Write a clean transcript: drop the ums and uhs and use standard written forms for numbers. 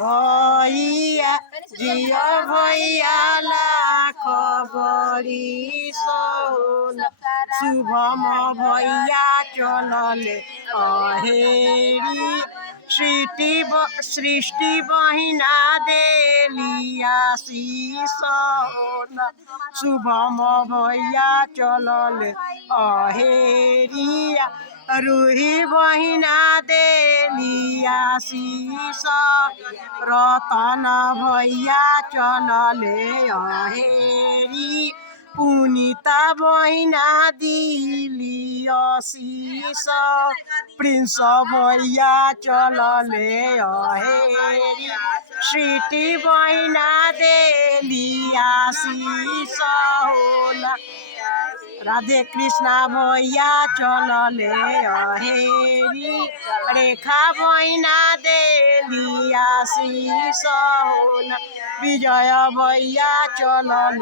भैया जिया भैया लाख बड़ी सोन शुभम भैया चलले अहेरी सृष्टि बहिना देलिया सोन शुभम भैया चलले अहेरिया रूही बहिना देलिया शीश रतन भैया चलले अहेरी पुनीता बहिना दिलिया शीश प्रिंस भैया चलले अहेरी स्वीटी बहिना देलिया शीश होला राधे कृष्णा भैया चलले अहेरी रेखा बहिना देलिया शीश होला विजय भैया चलले।